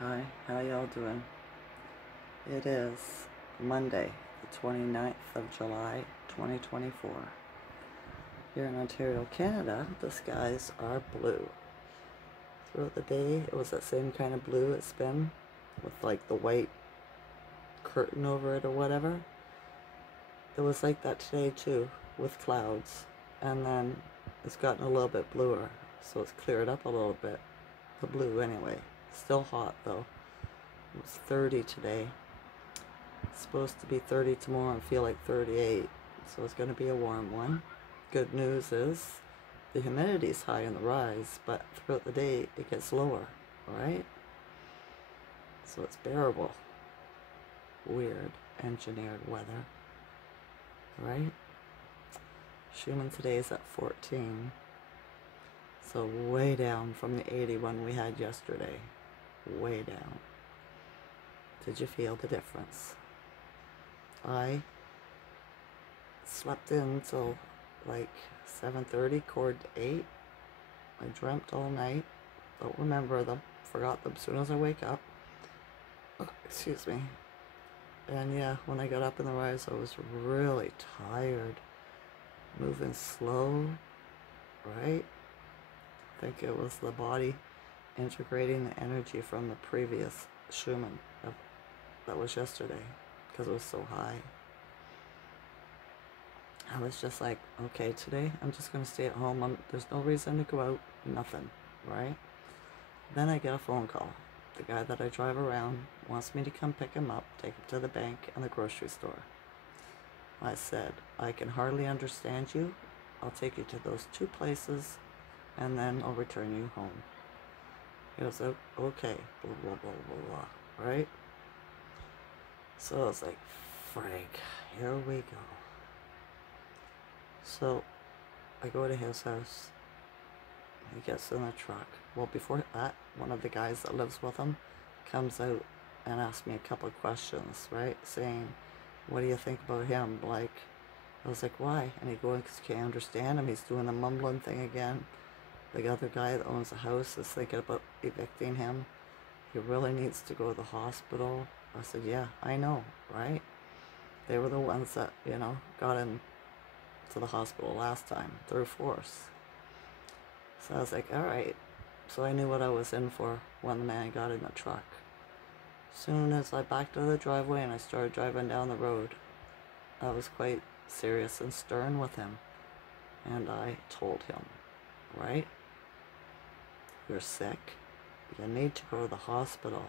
Hi, how y'all doing? It is Monday, the 29th of July, 2024. Here in Ontario, Canada, the skies are blue. Throughout the day, it was that same kind of blue it's been, with like the white curtain over it or whatever. It was like that today too, with clouds. And then it's gotten a little bit bluer, so it's cleared up a little bit. The blue anyway. Still hot though. It was 30 today. It's supposed to be 30 tomorrow and feel like 38, so it's going to be a warm one. Good news is the humidity is high in the rise, but throughout the day it gets lower, right? So it's bearable. Weird engineered weather, right? Schuman today is at 14, so way down from the 81 we had yesterday. Way down. Did you feel the difference? I slept in till like 7:30, quarter to 8. I dreamt all night. Don't remember them. Forgot them as soon as I wake up. Excuse me. And yeah, when I got up in the rise, I was really tired. Moving slow, right? I think it was the body integrating the energy from the previous Schuman that was yesterday, because it was so high. I was just like, okay, today I'm just going to stay at home. There's no reason to go out, nothing, right? Then I get a phone call. The guy that I drive around wants me to come pick him up, take him to the bank and the grocery store. I said, I can hardly understand you. I'll take you to those two places and then I'll return you home. He goes, oh, okay, blah, blah, blah, blah, blah, right? So I was like, Frank, here we go. So I go to his house. He gets in the truck. Well, before that, one of the guys that lives with him comes out and asks me a couple of questions, right? Saying, what do you think about him? Like, I was like, why? And he goes, because you can't understand him. He's doing the mumbling thing again. The other guy that owns the house is thinking about evicting him. He really needs to go to the hospital. I said, yeah, I know, right? They were the ones that, got him to the hospital last time through force. So I was like, all right. So I knew what I was in for when the man got in the truck. Soon as I backed out of the driveway and I started driving down the road, I was quite serious and stern with him. And I told him, right? You're sick. You need to go to the hospital.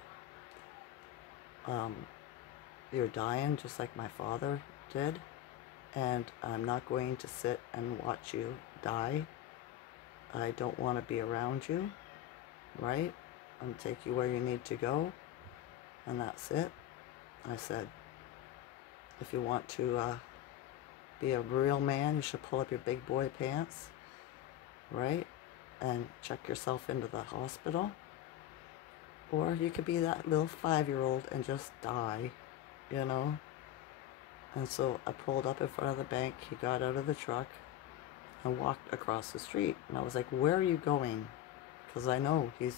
You're dying just like my father did. And I'm not going to sit and watch you die. I don't want to be around you, right? I'm going to take you where you need to go, and that's it. I said, if you want to be a real man, you should pull up your big boy pants, right? And check yourself into the hospital. Or you could be that little 5-year-old and just die, And so I pulled up in front of the bank. He got out of the truck and walked across the street. And I was like, where are you going? Because I know we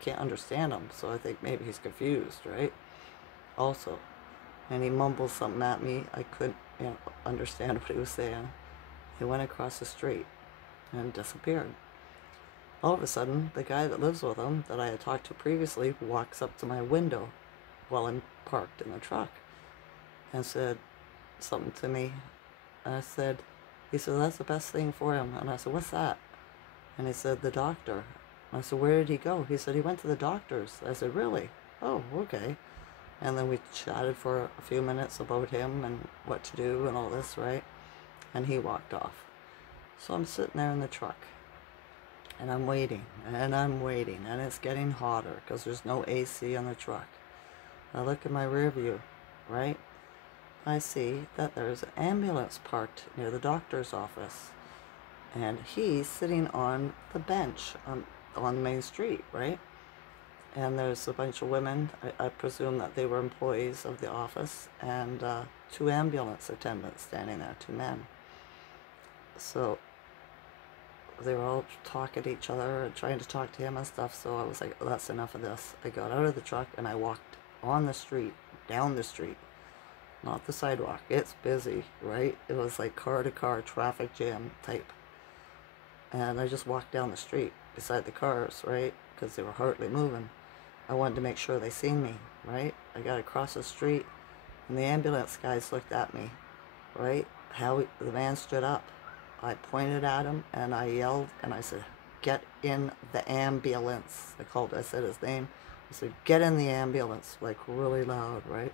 can't understand him, so I think maybe he's confused, right? Also. And he mumbled something at me. I couldn't understand what he was saying. He went across the street and disappeared. All of a sudden, the guy that lives with him, that I had talked to previously, walks up to my window while I'm parked in the truck and said something to me. And he said, that's the best thing for him. And I said, what's that? And he said, the doctor. I said, where did he go? He said, he went to the doctor's. I said, really? Oh, okay. And then we chatted for a few minutes about him and what to do and all this, right? And he walked off. So I'm sitting there in the truck. And I'm waiting. And it's getting hotter because there's no AC on the truck. I look in my rear view, right? I see that there's an ambulance parked near the doctor's office. And he's sitting on the bench on Main Street, right? And there's a bunch of women. I presume that they were employees of the office, and 2 ambulance attendants standing there, 2 men. So they were all talking to each other and trying to talk to him and stuff. So I was like, oh, that's enough of this. I got out of the truck and I walked on the street, down the street, not the sidewalk. It's busy, right? It was like car to car traffic jam type. And I just walked down the street beside the cars, right? Because they were hardly moving. I wanted to make sure they seen me, right? I got across the street and the ambulance guys looked at me, right? The man stood up. I pointed at him and I yelled and I said, get in the ambulance. I said his name. I said, get in the ambulance, like really loud, right?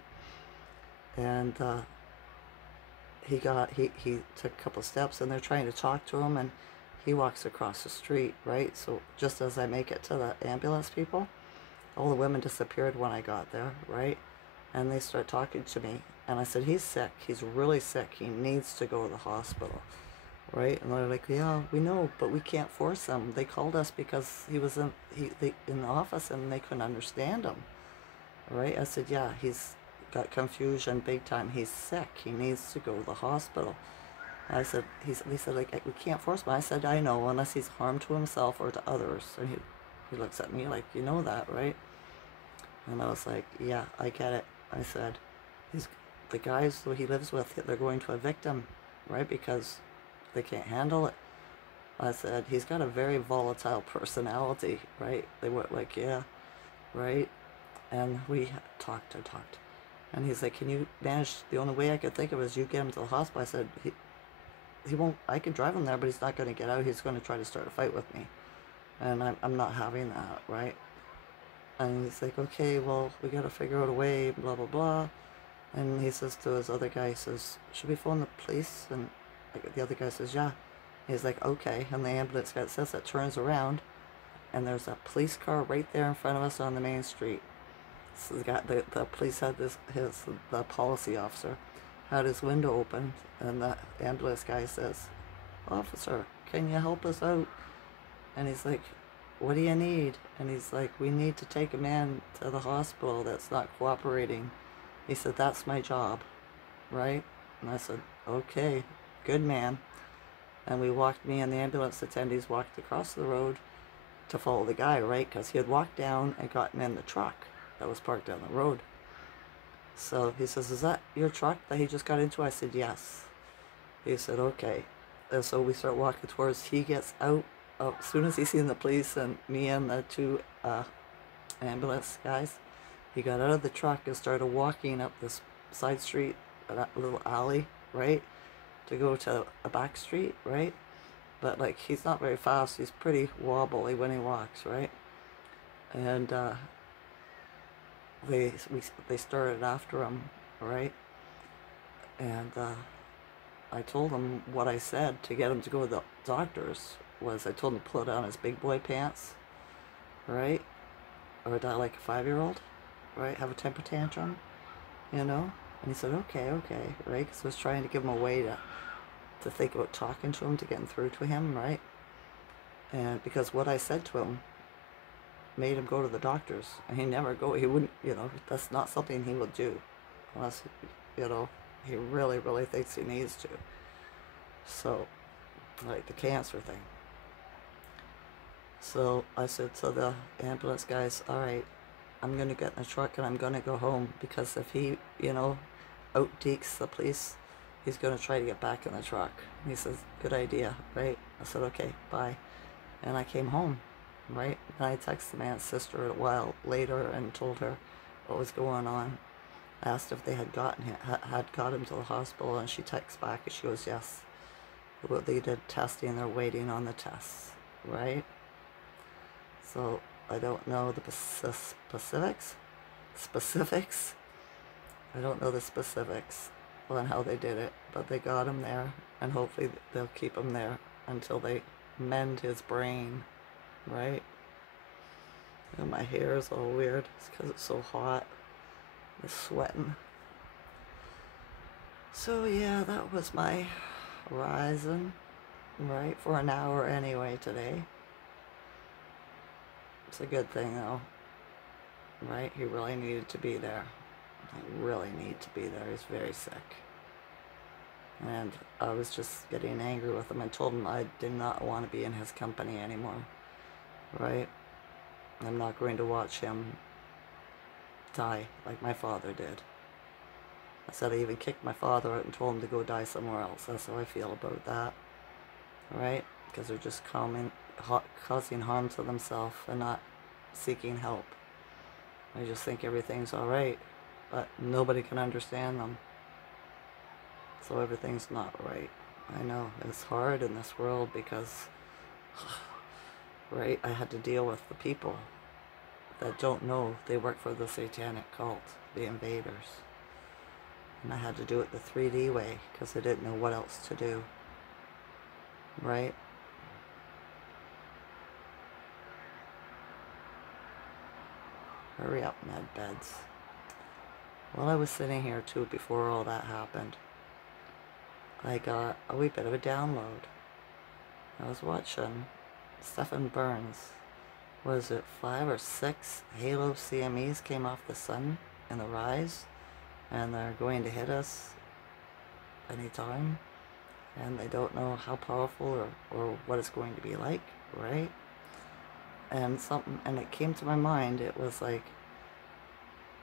And he took a couple steps and they're trying to talk to him and he walks across the street, right? So just as I make it to the ambulance people, all the women disappeared when I got there, right? And they start talking to me. And I said, he's sick. He's really sick. He needs to go to the hospital, right? And they're like, yeah, we know, but we can't force him. They called us because he was in the office and they couldn't understand him, right? I said, yeah, he's got confusion big time. He's sick. He needs to go to the hospital. I said, they said, like, we can't force him. I said, I know, unless he's harm to himself or to others. And he looks at me like, you know that, right? And I was like, yeah, I get it. I said, the guys who he lives with, they're going to evict him, right? Because they can't handle it. I said, he's got a very volatile personality, right? They were like, yeah, right? And we talked and talked. And he's like, can you manage, the only way I could think of is you get him to the hospital. I said, he won't, I could drive him there, but he's not going to get out. He's going to try to start a fight with me. And I'm not having that, right? And he's like, okay, well, we got to figure out a way, blah, blah, blah. And he says to his other guy, he says, should we phone the police? And the other guy says, yeah. He's like, okay. And the ambulance guy says that, turns around, and there's a police car right there in front of us on the main street. So the police had the policy officer had his window open, and the ambulance guy says, officer, can you help us out? And he's like, what do you need? And he's like, we need to take a man to the hospital that's not cooperating. He said, that's my job, right? And I said, okay, good man. And me and the ambulance attendees walked across the road to follow the guy, right? Because he had walked down and gotten in the truck that was parked down the road. So he says, is that your truck that he just got into? I said, yes. He said, okay. And so we start walking towards, he gets out. As soon as he seen the police and me and the two ambulance guys, he got out of the truck and started walking up this side street, that little alley, right, to go to a back street, right? But like, he's not very fast. He's pretty wobbly when he walks, right? And they started after him, right? And I told him what I said to get him to go to the doctors was, I told him to put on his big boy pants, right? Or die like a 5-year-old, right? Have a temper tantrum, you know? And he said, okay, right? Because I was trying to give him a way to think about talking to him, to getting through to him, right? And because what I said to him made him go to the doctors. And he wouldn't, you know, that's not something he would do unless, you know, he really, really thinks he needs to. So, like the cancer thing. So I said to the ambulance guys, all right, I'm going to get in the truck and I'm going to go home, because if he, you know, outdeeks the police, he's going to try to get back in the truck. And he says, good idea, right? I said, okay, bye. And I came home, right? And I texted my aunt's sister a while later and told her what was going on. Asked if they had got him to the hospital, and she texts back and she goes, yes. Well, they did testing, they're waiting on the tests, right? So I don't know the specifics. I don't know the specifics on how they did it, but they got him there, and hopefully they'll keep him there until they mend his brain, right? And my hair is all weird. It's because it's so hot. I'm sweating. So yeah, that was my rising, right? For an hour anyway today. It's a good thing though, right? He really needed to be there. I really need to be there. He's very sick. And I was just getting angry with him. I told him I did not want to be in his company anymore, right? I'm not going to watch him die like my father did. I said I even kicked my father out and told him to go die somewhere else. That's how I feel about that, right? Because they're just causing harm to themselves and not seeking help. I just think everything's alright, but nobody can understand them. So everything's not right. I know it's hard in this world because, right, I had to deal with the people that don't know they work for the satanic cult, the invaders. And I had to do it the 3D way because I didn't know what else to do. Right? Hurry up, med beds. While I was sitting here too, before all that happened, I got a wee bit of a download. I was watching Stephen Burns. Was it 5 or 6 Halo CMEs came off the sun in the rise, and they're going to hit us anytime, and they don't know how powerful or what it's going to be like, right? And it came to my mind. It was like,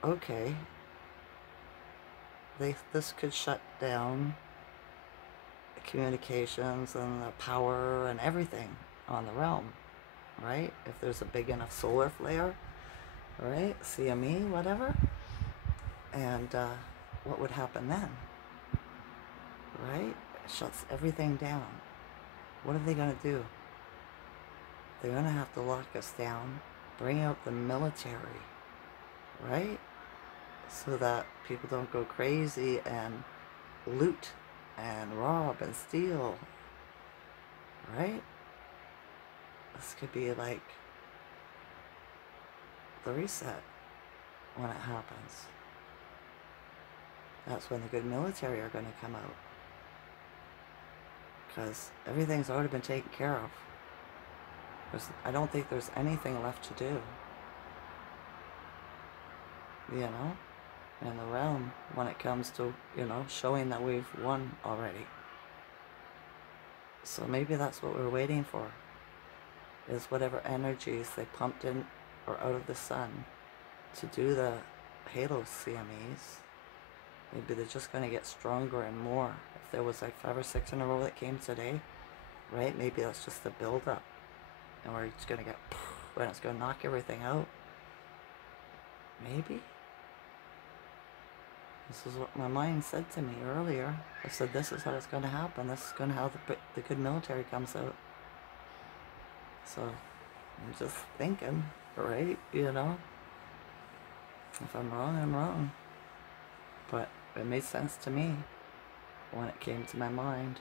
okay, this could shut down communications and the power and everything on the realm, right? If there's a big enough solar flare, right? CME, whatever. And what would happen then, right? It shuts everything down. What are they going to do? They're going to have to lock us down, bring out the military, right? So that people don't go crazy and loot and rob and steal, right? This could be like the reset when it happens. That's when the good military are going to come out. Because everything's already been taken care of. I don't think there's anything left to do. You know? In the realm when it comes to, showing that we've won already. So maybe that's what we're waiting for. Is whatever energies they pumped in or out of the sun to do the Halo CMEs. Maybe they're just going to get stronger and more. If there was like 5 or 6 in a row that came today, right? Maybe that's just the build-up. And we're just going to get, and it's going to knock everything out. Maybe? This is what my mind said to me earlier. I said, this is how it's going to happen. This is going to how the good military comes out. So, I'm just thinking, right? If I'm wrong, I'm wrong. But it made sense to me when it came to my mind.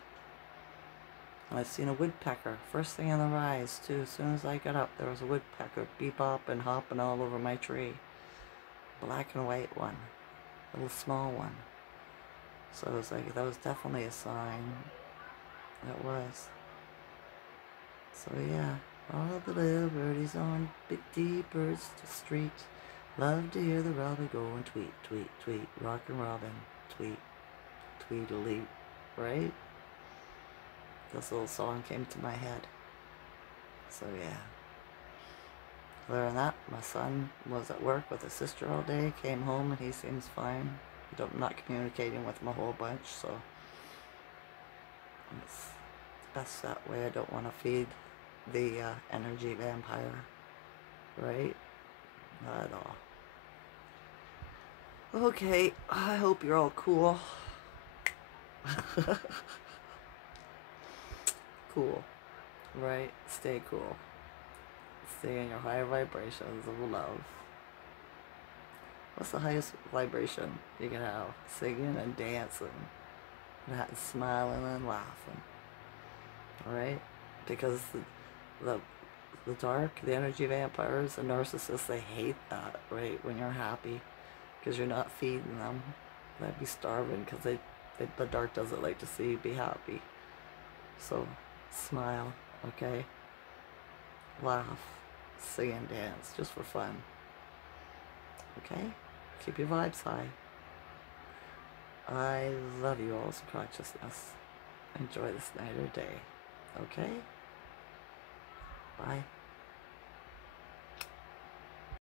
I seen a woodpecker, first thing in the rise too. As soon as I got up, there was a woodpecker bebop hopping all over my tree. Black and white one, a little small one. So I was like, that was definitely a sign. It was. So yeah, all the little birdies on big deep birds street love to hear the robin go and tweet, tweet, tweet, rockin' robin, tweet, tweedledee, right? This little song came to my head. So yeah. Other than that, my son was at work with his sister all day, came home and he seems fine. I'm not communicating with him a whole bunch, so it's best that way. I don't want to feed the energy vampire, right? Not at all. Okay, I hope you're all cool. Cool, right? Stay cool. Stay in your higher vibrations of love. What's the highest vibration you can have? Singing and dancing, not smiling and laughing, right? Because the dark, the energy vampires, the narcissists, they hate that, right? When you're happy, because you're not feeding them. They'd be starving because the dark doesn't like to see you be happy. So smile, okay? Laugh, sing and dance, just for fun. Okay? Keep your vibes high. I love you all's consciousness. enjoy this night or day. Okay? Bye.